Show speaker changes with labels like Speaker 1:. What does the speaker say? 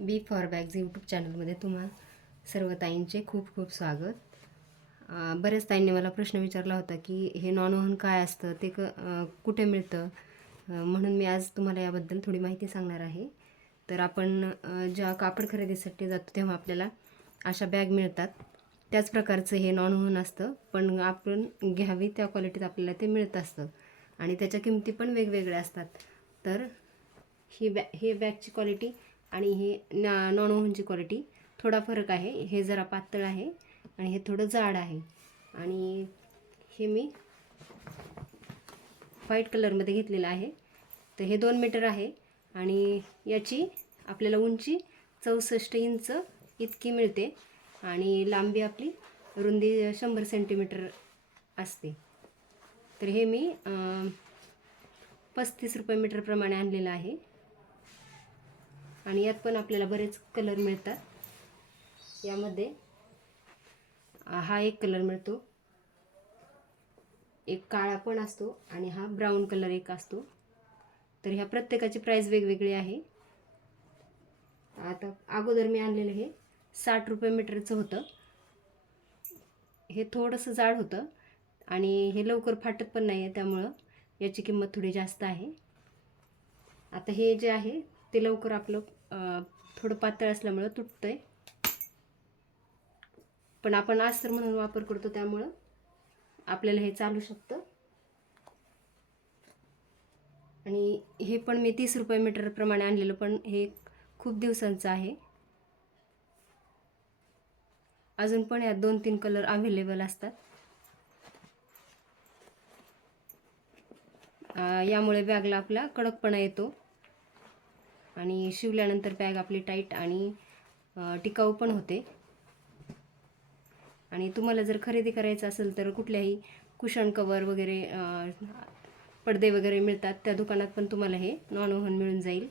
Speaker 1: B for bags YouTube चॅनलमध्ये तुम्हा सर्व ताईंचे खूप खूप स्वागत. बऱ्याच ताईंनी मला प्रश्न विचारला होता की हे नॉन ओहन काय असतं? ते क कुठे मिळतं? म्हणून मी आज तुम्हाला याबद्दल थोडी माहिती सांगणार आहे. तर आपण ज्या जेव्हा कापड खरेदीसाठी जातो तेव्हा आपल्याला अशा बॅग मिळतात. त्याच प्रकारचं हे नॉन ओहन असतं पण आपण घ्यावी त्या क्वालिटीत आपल्याला ते मिळत असतं. आणि त्याच्या किमती पण वेगवेगळ्या असतात. तर ही बॅ हे बॅगची क्वालिटी आणि हे ना नॉन ओव्हनची क्वालिटी. थोडा फरक आहे. हे जरा पातळ आहे आणि हे थोडं जाड आहे. आणि हे मी व्हाईट कलरमध्ये घेतलेलं आहे. तर हे दोन मीटर आहे आणि याची आपल्याला उंची चौसष्ट इंच इतकी मिळते आणि लांबी आपली रुंदी शंभर सेंटीमीटर असते. तर हे मी पस्तीस रुपये मीटरप्रमाणे आणलेलं आहे. आणि यात पण आपल्याला बरेच कलर मिळतात. यामध्ये हा एक कलर मिळतो. एक काळा पण असतो आणि हा ब्राऊन कलर एक असतो. तर ह्या प्रत्येकाची प्राईस वेगवेगळी आहे. आता अगोदर मी आणलेलं हे साठ रुपये मीटरचं होतं. हे थोडंसं जाड होतं आणि हे लवकर फाटत पण नाही आहे त्यामुळं याची किंमत थोडी जास्त आहे. आता हे जे आहे ते लवकर आपलं थोडं पातळ असल्यामुळं तुटतं आहे पण आपण अस्तर म्हणून वापर करतो त्यामुळं आपल्याला हे चालू शकतं. आणि हे पण मी तीस रुपये मीटरप्रमाणे आणलेलं पण हे खूप दिवसांचं आहे. अजून पण यात दोन तीन कलर अवेलेबल असतात. यामुळे बॅगला आपला कडकपणा येतो. आणि शिवल्यानंतर बॅग आपली टाईट आणि टिकाऊ पण होते. आणि तुम्हाला जर खरेदी करायचं असेल तर कुठल्याही कुशन कवर वगैरे पडदे वगैरे मिळतात. त्या दुकानात पण तुम्हाला हे नॉन ओव्हन मिळून जाईल.